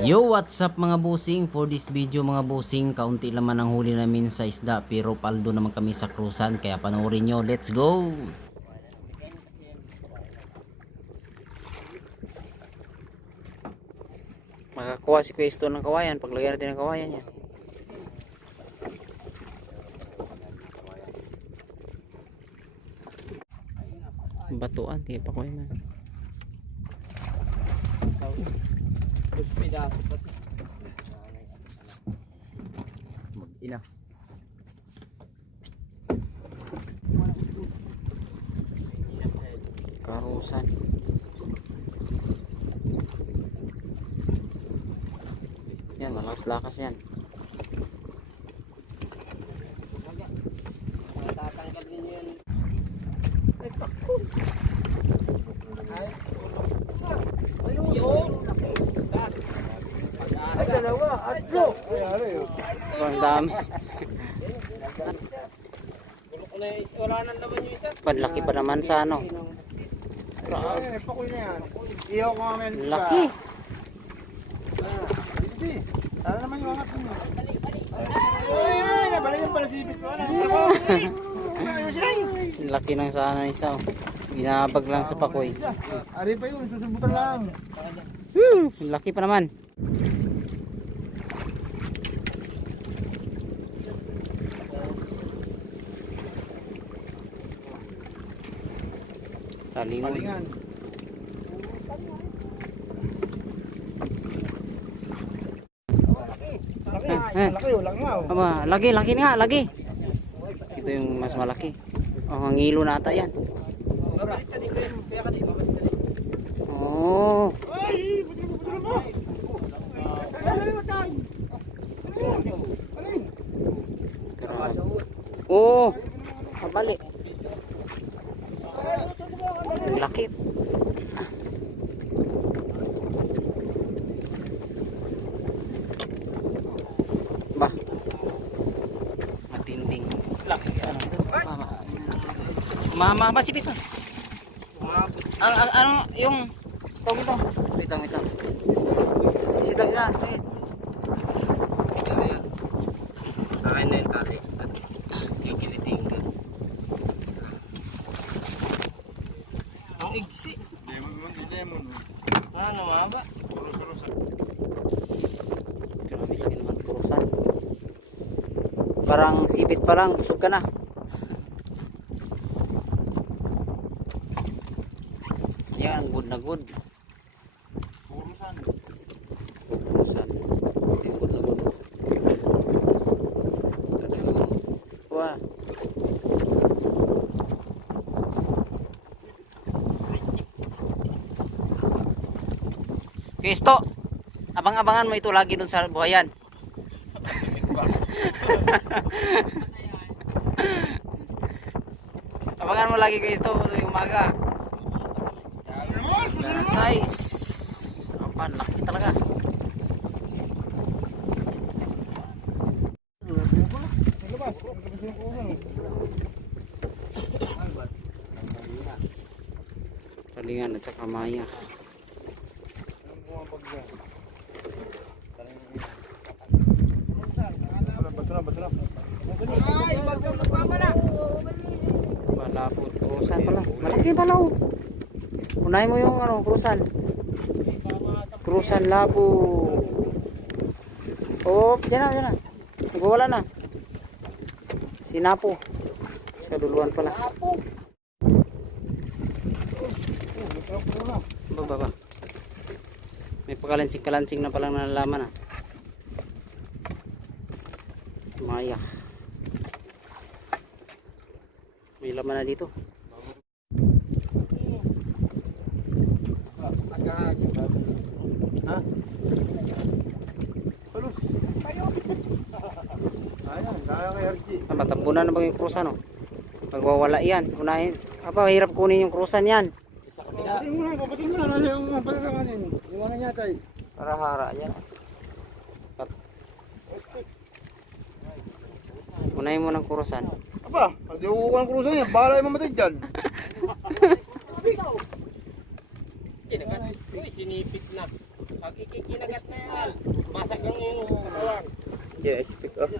Yo, what's up mga busing? For this video mga busing, kaunti laman ang huli namin sa isda pero paldo naman kami sa cruisan, kaya panoorin nyo. Let's go! Makakuha si Questo ng kawayan, paglagyan natin ng kawayan yan. Batuan, di pa ko man. Ina. Karusan. Yan, malakas-lakas yan. Tatanggal din yun. Ay, dalawa. Atlo. Ang dami. Wala nang laman yung isa. Panlaki pa naman sa ano. Pakuy na yan. Iyaw ko nga men. Laki. Tara naman yung angat mo. Ay, nabala yung palasibit ko. Laki ng sana isa. Binabag lang sa pakoy. Ari pa yun, susubukan lang. Laki pa naman. Talingon. Palingan. Laki nga. Aba, laki nga, laki. Ito yung mas malaki. Oh, ang hilo na ata yan. Oh. Ay, buti mo. Oh. Kabali. Ang laki. Ba. Matinding laki. Mama, sipit mo. Ano yung tawag ito? Ito. Ito. Sige. Akin na yung tali. Yung kiniting. Ang igsi. Lemon. Ano maba? Grabe laki naman purusan. Parang sipit pa lang, busog ka na. Yan, good na good. Purusan. Purusan. Yan, good na good. Wah. Kristo, abang-abangan mo ito lagi dun sa buhayan. Abangan mo lagi Kristo tuwing umaga. Size. Apa, laki talaga. Talingan at saka maya. Balapot, krusan pala. Malaki pala oh. Unahin mo yung ano, krusan. Krusan labo. Oh, dyan na. Nagwawala na. Sinapo. Kaduluan pala. Baba. May pagkalansing na palang nalalaman ah. Maya. May laman na dito. Ha? Palus. Ayan, kaya kay RG. Matambunan na ba yung krusan oh? Magwawala yan. Unahin. Apa, hirap kunin yung krusan yan. Kapatid mo na yung pasasangan yun. Iwanan niya tayo. Para hara yan. Unahin mo ng krusan. Aba, hindi uuwan krusan niya. Bahala yung mamatay dyan. Uy, sinipit na. Pag ikikinagat na yan, basag ang iyong katawan. Yes, pick up.